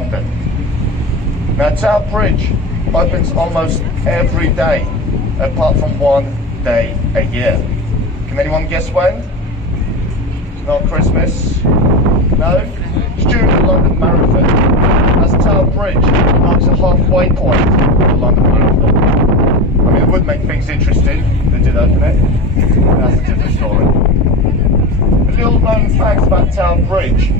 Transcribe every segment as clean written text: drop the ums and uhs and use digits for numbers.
London. Now, Tower Bridge opens almost every day, apart from one day a year. Can anyone guess when? It's not Christmas. No? It's during the London Marathon, as Tower Bridge marks a halfway point for the London Marathon. I mean, it would make things interesting. They did open it. That's a different story. A little known fact about Tower Bridge.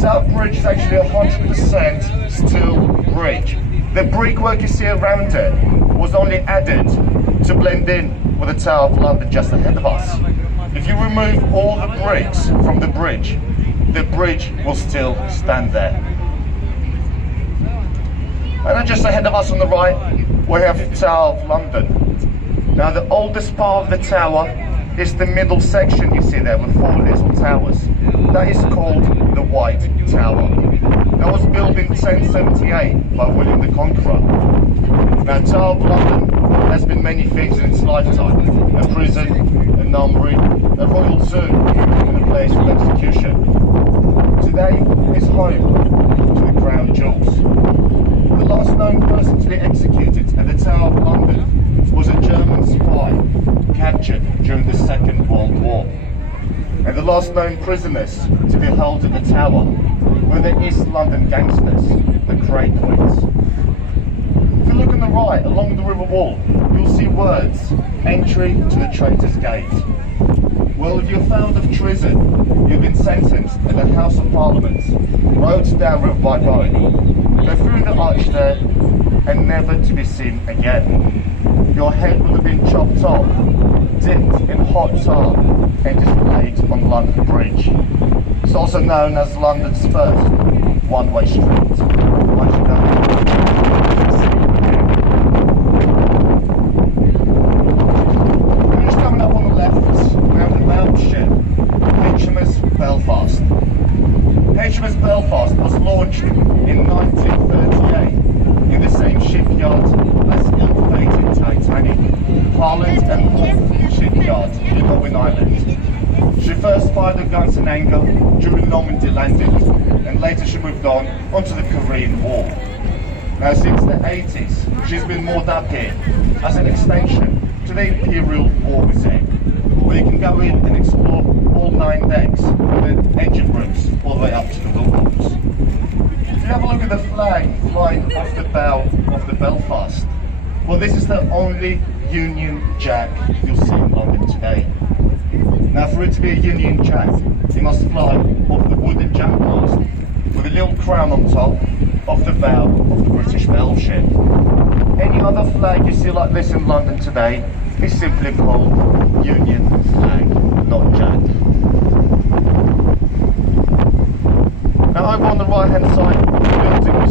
Tower Bridge is actually 100% steel bridge. The brickwork you see around it was only added to blend in with the Tower of London just ahead of us. If you remove all the bricks from the bridge will still stand there. And then just ahead of us on the right, we have the Tower of London. Now, the oldest part of the tower is the middle section you see there with 4 little towers. That is called the White Tower. That was built in 1078 by William the Conqueror. Now, Tower of London has been many things in its lifetime: a prison, a nunnery, a royal zoo, and a place for execution. Today is home to the crown jewels. The last known person to be executed at the Tower of London was a German spy captured during the Second World War. And the last known prisoners to be held at the tower were the East London gangsters, the Cray Queens. If you look on the right, along the river wall, you'll see words: entry to the Traitors' Gate. Well, if you're found of treason, you've been sentenced at the House of Parliament, rowed down River by road, go through the arch there, and never to be seen again. Your head will have been chopped off, dipped in hot tar, and displayed on London Bridge. It's also known as London's first one-way street. Once you know Belfast. HMS Belfast was launched in 1938 in the same shipyard as ill-fated Titanic, Harland and Wolff Shipyard in Owen Island. She first fired her guns in anger during Normandy landing, and later she moved on onto the Korean War. Now, since the 80s, she's been moored up here as an extension to the Imperial War Museum, where you can go in and explore all 9 decks with the engine rooms all the way up to the wheel box. If you have a look at the flag flying off the bow of the Belfast, well, this is the only Union Jack you'll see in London today. Now, for it to be a Union Jack, it must fly off the wooden jack mast with a little crown on top of the bow of the British battleship. Any other flag you see like this in London today is simply called Union flag, not Jack. Now, over on the right hand side, the building was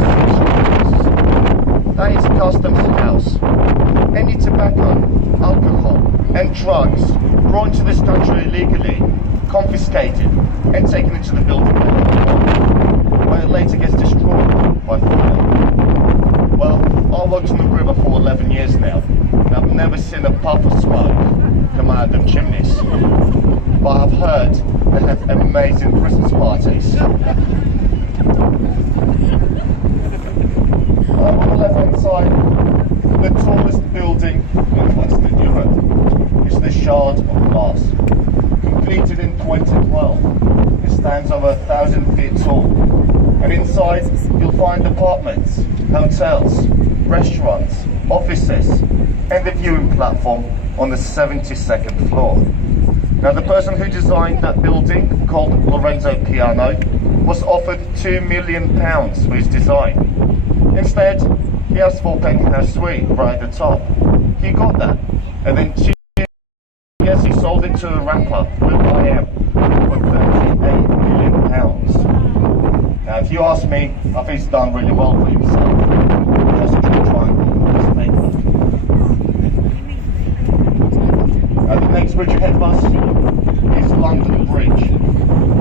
that is a customs house. Any tobacco, alcohol and drugs brought into this country illegally, confiscated and taken into the building where it later gets destroyed by fire. Well, I worked on the river for 11 years now, and I've never seen a puff of smoke come out of them chimneys. But I've heard they have amazing Christmas parties. On the left hand side, the tallest building in Western Europe is the Shard of Glass. Completed in 2012, it stands over 1,000 feet tall. And inside, you'll find apartments, hotels, restaurants, offices, and a viewing platform on the 72nd floor. Now, the person who designed that building, called Lorenzo Piano, was offered £2 million for his design. Instead, he asked for a penthouse suite right at the top. He got that, and then 2 years he sold it to a rapper, Lil IM, for £38 million. Now, if you ask me, I think he's done really well for himself. Just a triangle, just make that. Now, the next bridge ahead of us is London Bridge.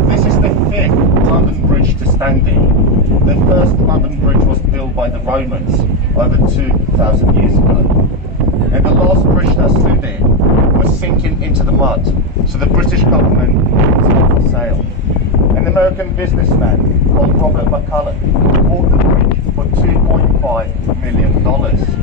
This is the 5th London Bridge to stand in. The first London Bridge was built by the Romans over 2,000 years ago. And the last bridge that stood in was sinking into the mud, so the British government took the sail. An American businessman called Robert McCulloch bought the bridge for $2.5 million.